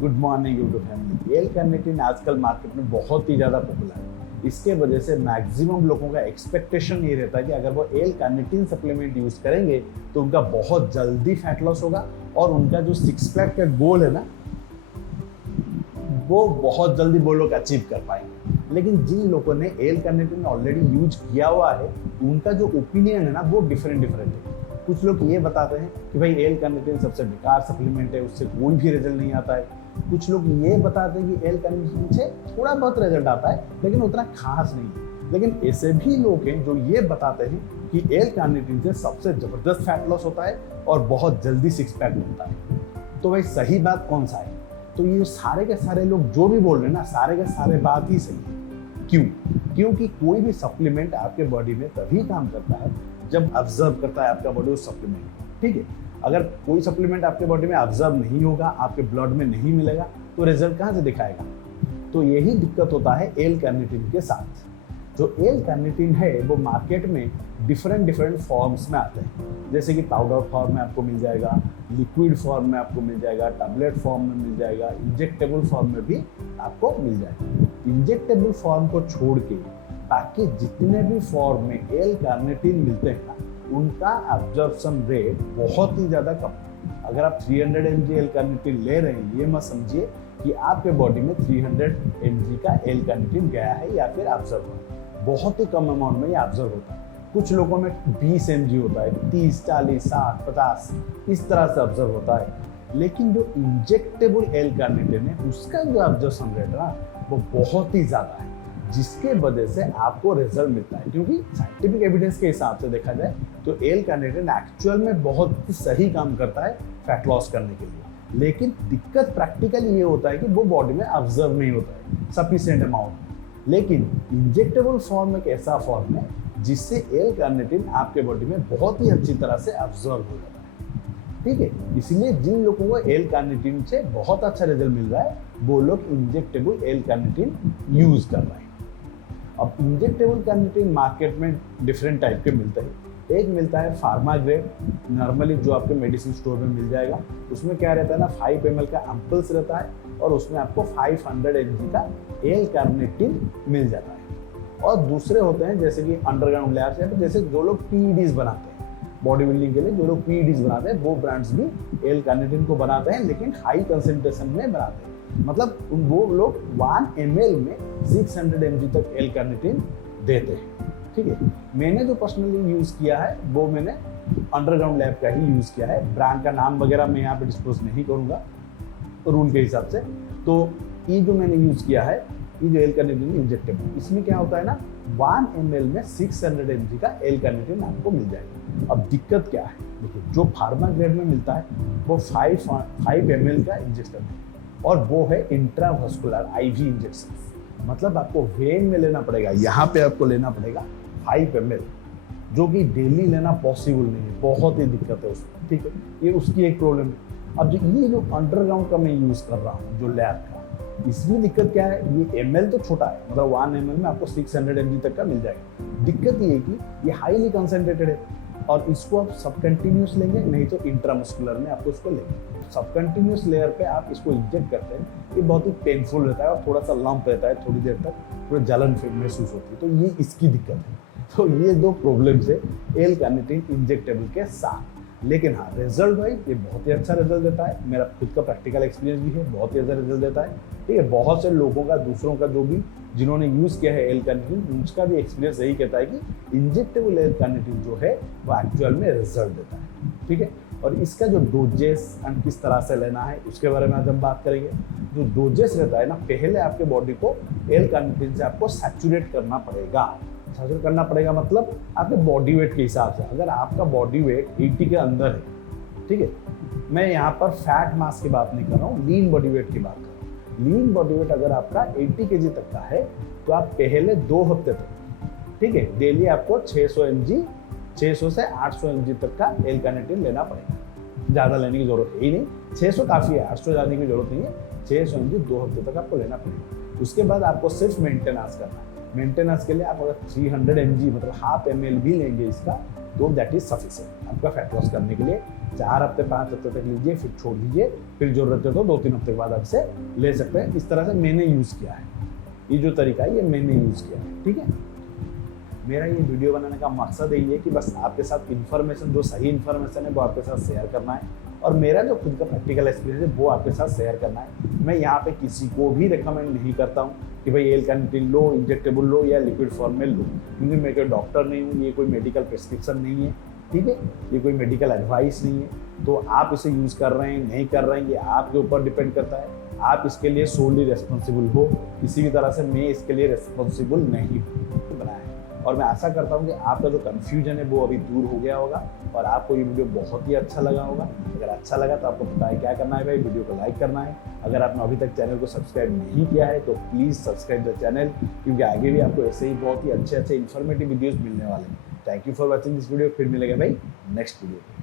Good morning YouTube family. L carnitine आजकल market में बहुत ही ज़्यादा पॉपुलर है। इसके वजह से मैक्सिमम लोगों का एक्सपेक्टेशन ये रहता है कि अगर वो एल कार्निटिन सप्लीमेंट यूज़ करेंगे तो उनका बहुत जल्दी फैट लॉस होगा और उनका जो 6 पैक का गोल है ना, वो बहुत जल्दी वो लोग अचीव कर पाएंगे। लेकिन जिन लोगों ने एल कार्निटिन ऑलरेडी यूज किया हुआ है, उनका जो ओपिनियन है ना, वो डिफरेंट है। कुछ लोग ये बताते हैं कि भाई एल कार्निटिन सबसे बेकार सप्लीमेंट है, उससे कोई भी रिजल्ट नहीं आता है। कुछ लोग ये बताते हैं कि एल कार्निटिन से थोड़ा बहुत रिजल्ट आता है लेकिन उतना खास नहीं है। लेकिन ऐसे भी लोग हैं जो ये बताते हैं कि एल कार्निटिन से सबसे जबरदस्त फैट लॉस होता है और बहुत जल्दी 6 पैक बनता है। तो भाई सही बात कौन सा है? तो ये सारे के सारे लोग जो भी बोल रहे हैं ना, सारे के सारे बात ही सही है। क्यों? क्योंकि कोई भी सप्लीमेंट आपके बॉडी में तभी काम करता है जब ऑब्जर्व करता है आपका बॉडी उस सप्लीमेंट। ठीक है, अगर कोई सप्लीमेंट आपके बॉडी में ऑब्जर्व नहीं होगा, आपके ब्लड में नहीं मिलेगा, तो रिजल्ट कहाँ से दिखाएगा? तो यही दिक्कत होता है एल कार्निटिन के साथ। जो एल कार्निटिन है वो मार्केट में डिफरेंट फॉर्म्स में आते हैं, जैसे कि पाउडर फॉर्म में आपको मिल जाएगा, लिक्विड फॉर्म में आपको मिल जाएगा, टैबलेट फॉर्म में मिल जाएगा, इंजेक्टेबल फॉर्म में भी आपको मिल जाएगा। इंजेक्टेबल फॉर्म को छोड़ के बाकी जितने भी फॉर्म में एल कार्निटिन मिलते हैं ना, उनका एब्जॉर्प्शन रेट बहुत ही ज़्यादा कम है। अगर आप 300 mg एल कार्निटिन ले रहे हैं, ये मत समझिए कि आपके बॉडी में 300 mg का एल कार्निटिन गया है या फिर ऑब्जर्व हुआ है। बहुत ही कम अमाउंट में ये ऑब्जर्व होता है। कुछ लोगों में 20 mg होता है, 30, 40, 60, 50 इस तरह से ऑब्जर्व होता है। लेकिन जो इंजेक्टेबल एल कार्निटिन है, उसका जो ऑब्जर्वेशन रेट है ना, वो बहुत ही ज़्यादा है, जिसके वजह से आपको रिजल्ट मिलता है। क्योंकि साइंटिफिक एविडेंस के हिसाब से देखा जाए तो एल कार्निटिन एक्चुअल में बहुत सही काम करता है फैट लॉस करने के लिए। लेकिन दिक्कत प्रैक्टिकली ये होता है कि वो बॉडी में ऑब्जर्व नहीं होता है सफिशिएंट अमाउंट। लेकिन इंजेक्टेबल फॉर्म एक ऐसा फॉर्म है जिससे एल कार्निटिन आपके बॉडी में बहुत ही अच्छी तरह से ऑब्जर्व हो जाता है। ठीक है, इसलिए जिन लोगों को एल कार्निटिन से बहुत अच्छा रिजल्ट मिल रहा है, वो लोग इंजेक्टेबल एल कार्निटिन यूज कर रहे हैं। अब इंजेक्टेबल कार्निटिन मार्केट में डिफरेंट टाइप के मिलते हैं। एक मिलता है फार्मा ग्रेड, नॉर्मली जो आपके मेडिसिन स्टोर में मिल जाएगा। उसमें क्या रहता है ना, 5 ml का एम्पल्स रहता है और उसमें आपको 500 mg का एल कार्निटिन मिल जाता है। और दूसरे होते हैं जैसे कि अंडरग्राउंड लैब्स या फिर जैसे जो लोग पीईडीज बनाते हैं बॉडी बिल्डिंग के लिए, जो लोग पीईडीज बनाते हैं, वो ब्रांड्स भी एल कार्निटिन को बनाते हैं, लेकिन हाई कंसेंट्रेशन में बनाते हैं। मतलब वो लोग 1 ml में 600 mg तक एल कार्निटिन देते हैं। ठीक है, मैंने जो पर्सनली यूज़ किया है वो मैंने अंडरग्राउंड लैब का ही यूज़ किया है। ब्रांड का नाम वगैरह मैं यहाँ पे डिस्क्लोज नहीं करूँगा रूल के हिसाब से। तो ये जो मैंने यूज़ किया है, ये जो एल कार्निटिन इंजेक्टेबल, इसमें क्या होता है ना, 1 ml में 600 mg का एल कार्निटिन आपको मिल जाएगा। अब दिक्कत क्या है, देखिए जो फार्मा ग्रेड में मिलता है वो 5 ml का इंजेक्शन है और वो है इंट्रावास्कुलर आईवी इंजेक्शन। मतलब आपको वेन में लेना पड़ेगा, यहाँ पे आपको लेना पड़ेगा 5 ml, जो कि डेली लेना पॉसिबल नहीं है, बहुत ही दिक्कत है उसमें। ठीक है, ये उसकी एक प्रॉब्लम है। अब ये जो अंडरग्राउंड का मैं यूज़ कर रहा हूँ, जो लैब का, इसमें दिक्कत क्या है, ये ml तो छोटा है, मतलब 1 ml में आपको 600 mg तक का मिल जाएगा। दिक्कत ये है कि ये हाईली कंसनट्रेटेड है और इसको आप सब कंटिन्यूस लेंगे, नहीं तो इंट्रामस्कुलर में आपको इसको लेंगे। सब कंटिन्यूस लेयर पे आप इसको इंजेक्ट करते हैं, ये बहुत ही पेनफुल रहता है और थोड़ा सा लंप रहता है, थोड़ी देर तक पूरा जलन महसूस होती है। तो ये इसकी दिक्कत है। तो ये 2 प्रॉब्लम्स है एल कार्निटिन इंजेक्टेबल के साथ। लेकिन हाँ, रिजल्ट भाई ये बहुत ही अच्छा रिजल्ट देता है। मेरा खुद का प्रैक्टिकल एक्सपीरियंस भी है, बहुत ही अच्छा रिजल्ट देता है। ठीक है, बहुत से लोगों का, दूसरों का, जो भी जिन्होंने यूज़ किया है एल कार्निटिन, उसका भी एक्सपीरियंस यही कहता है कि इंजेक्टेबल एल कार्निटिन जो है वो एक्चुअल में रिजल्ट देता है। ठीक है, और इसका जो डोजेस एंड किस तरह से लेना है उसके बारे में आज हम बात करेंगे। जो डोजेस रहता है ना, पहले आपके बॉडी को एल कार्निटिन से आपको सैचुरेट करना पड़ेगा। सैचुरेट करना पड़ेगा मतलब आपके बॉडी वेट के हिसाब से। अगर आपका बॉडी वेट 80 के अंदर है, ठीक है, मैं यहाँ पर फैट मास की बात नहीं कर रहा हूँ, लीन बॉडी वेट की बात कर रहा हूँ। लीन बॉडी वेट अगर आपका 80 kg तक का है तो आप पहले 2 हफ्ते तक, ठीक है, डेली आपको 600 mg, 600 से 800 mg तक का एल कार्निटिन लेना पड़ेगा। ज़्यादा लेने की जरूरत है ही नहीं, 600 काफ़ी है, 800 जाने की जरूरत नहीं है। 600 mg 2 हफ्ते तक आपको लेना पड़ेगा। उसके बाद आपको सिर्फ मेंटेनेंस करना है। मेंटेनेंस के लिए आप अगर 300 mg मतलब ½ ml भी लेंगे इसका, तो दैट इज सफिशिएंट आपका फैट लॉस करने के लिए। 4 हफ्ते 5 हफ्ते तक लीजिए, फिर छोड़ दीजिए, फिर जरूरत है तो 2-3 हफ्ते के बाद आप इसे ले सकते हैं। इस तरह से मैंने यूज़ किया है, ये जो तरीका है ये मैंने यूज़ किया है, ठीक है। मेरा ये वीडियो बनाने का मकसद यही है कि बस आपके साथ इन्फॉर्मेशन, जो सही इन्फॉर्मेशन है वो आपके साथ शेयर करना है, और मेरा जो खुद का प्रैक्टिकल एक्सपीरियंस है वो आपके साथ शेयर करना है। मैं यहाँ पे किसी को भी रिकमेंड नहीं करता हूँ कि भाई एल कार्निटिन लो, इंजेक्टेबल लो या लिक्विड फॉर्म में लो, क्योंकि मैं कोई डॉक्टर नहीं हूँ, ये कोई मेडिकल प्रिस्क्रिप्शन नहीं है, ठीक है, ये कोई मेडिकल एडवाइस नहीं है। तो आप इसे यूज़ कर रहे हैं नहीं कर रहे हैं ये आपके ऊपर डिपेंड करता है, आप इसके लिए सोली रेस्पॉन्सिबल हो। किसी भी तरह से मैं इसके लिए रेस्पॉन्सिबल नहीं बनाया है, और मैं आशा करता हूँ कि आपका जो कन्फ्यूजन है वो अभी दूर हो गया होगा और आपको ये वीडियो बहुत ही अच्छा लगा होगा। अगर अच्छा लगा तो आपको पता है क्या करना है भाई, वीडियो को लाइक करना है। अगर आपने अभी तक चैनल को सब्सक्राइब नहीं किया है तो प्लीज़ सब्सक्राइब द चैनल, क्योंकि आगे भी आपको ऐसे ही बहुत ही अच्छे इन्फॉर्मेटिव वीडियोज़ मिलने वाले हैं। Thank you for watching this video. फिर मिलेगा भाई नेक्स्ट वीडियो।